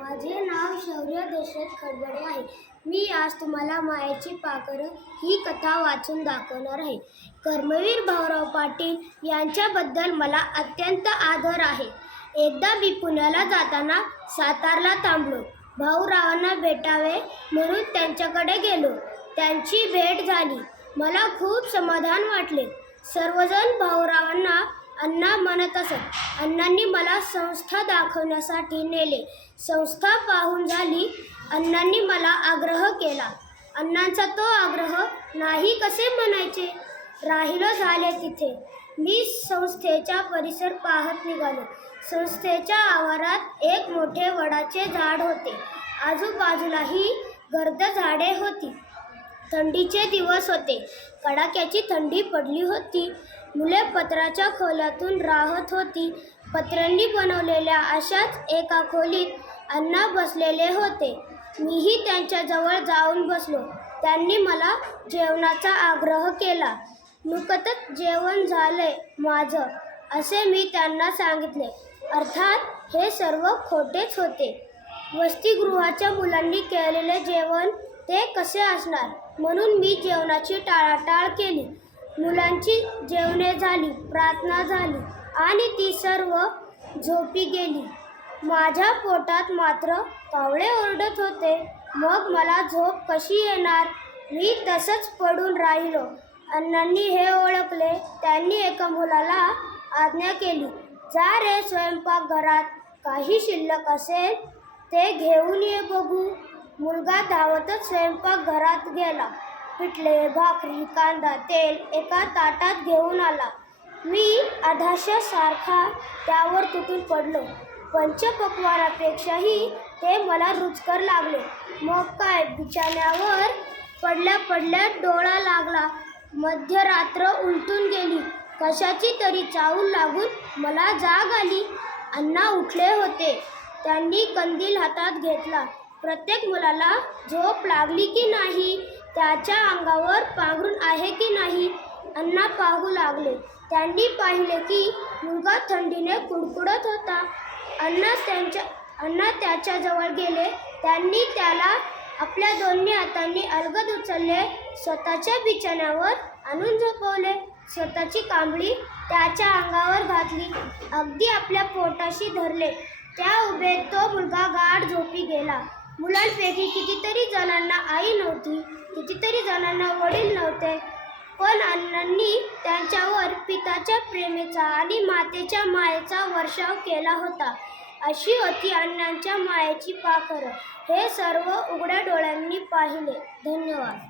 माझे नाव शौर्य दशरथ खडबडे आहे. मी आज तुम्हाला मायाची पाखरं ही कथा वाचून दाखवणार आहे. कर्मवीर भाऊराव पाटील यांच्याबद्दल मला अत्यंत आदर आहे. एकदा मी पुण्याला जाताना सातारला थांबलो. भाऊरावांना भेटावे म्हणून त्यांच्याकडे गेलो. त्यांची भेट झाली. मला खूप समाधान वाटले. सर्वजण भाऊरावांना अण्णा म्हणत असत. अण्णांनी मला संस्था दाखवण्यासाठी नेले. संस्था पाहून झाली. अण्णांनी मला आग्रह केला. अण्णांचा तो आग्रह नाही कसे म्हणायचे? राहिलं झाले तिथे. मी संस्थेचा परिसर पाहत निघालो. संस्थेच्या आवारात एक मोठे वडाचे झाड होते. आजूबाजूलाही गर्द झाडे होती. थंडीचे दिवस होते. कडाक्याची थंडी पडली होती. मुले पत्राच्या खोल्यातून राहत होती. पत्र्यांनी बनवलेल्या अशाच एका खोलीत अण्णा बसलेले होते. मीही त्यांच्याजवळ जाऊन बसलो. त्यांनी मला जेवणाचा आग्रह केला. नुकतच जेवण झाले माझं असे मी त्यांना सांगितले. अर्थात हे सर्व खोटेच होते. वसतिगृहाच्या मुलांनी केलेले जेवण ते कसे असणार? म्हणून मी जेवणाची टाळाटाळ केली. मुलांची जेवणे झाली प्रार्थना झाली आणि ती सर्व झोपी गेली. माझ्या पोटात मात्र कावळे ओरडत होते. मग मला झोप कशी येणार? मी तसंच पडून राहिलो. अण्णांनी हे ओळखले. त्यांनी एका मुलाला आज्ञा केली जा रे स्वयंपाकघरात. काही शिल्लक असेल ते घेऊन ये बघू. मुलगा धावतच स्वयंपाकघरात गेला. पिठले भाकरी कांदा तेल एका ताटात घेऊन आला. मी अधाशासारखा त्यावर तुटून पडलो. पंचपक्वानापेक्षाही ते मला रुचकर लागले. मग काय? बिछाण्यावर पडल्या पडल्या डोळा लागला. मध्यरात्र उलटून गेली. कशाची तरी चावूल लागून मला जाग आली. अण्णा उठले होते. त्यांनी कंदील हातात घेतला. प्रत्येक मुलाला झोप लागली की नाही त्याच्या अंगावर पांघरून आहे की नाही अण्णा पाहू लागले. त्यांनी पाहिले की मुलगा थंडीने कुडकुडत होता. अण्णा त्यांच्या अण्णा त्याच्याजवळ गेले. त्यांनी त्याला आपल्या दोन्ही हातांनी अलगद उचलले स्वतःच्या बिछाण्यावर आणून झोपवले. स्वतःची कांबळी त्याच्या अंगावर घातली. अगदी आपल्या पोटाशी धरले. त्या उभेत तो मुलगा गाढ झोपी गेला. मुलांपैकी कितीतरी जणांना आई नव्हती कितीतरी जणांना वडील नव्हते. पण अण्णांनी त्यांच्यावर पिताच्या प्रेमेचा आणि मातेच्या मायेचा वर्षाव केला होता. अशी होती अण्णांच्या मायेची पाखरं हे सर्व उघड्या डोळ्यांनी पाहिले. धन्यवाद.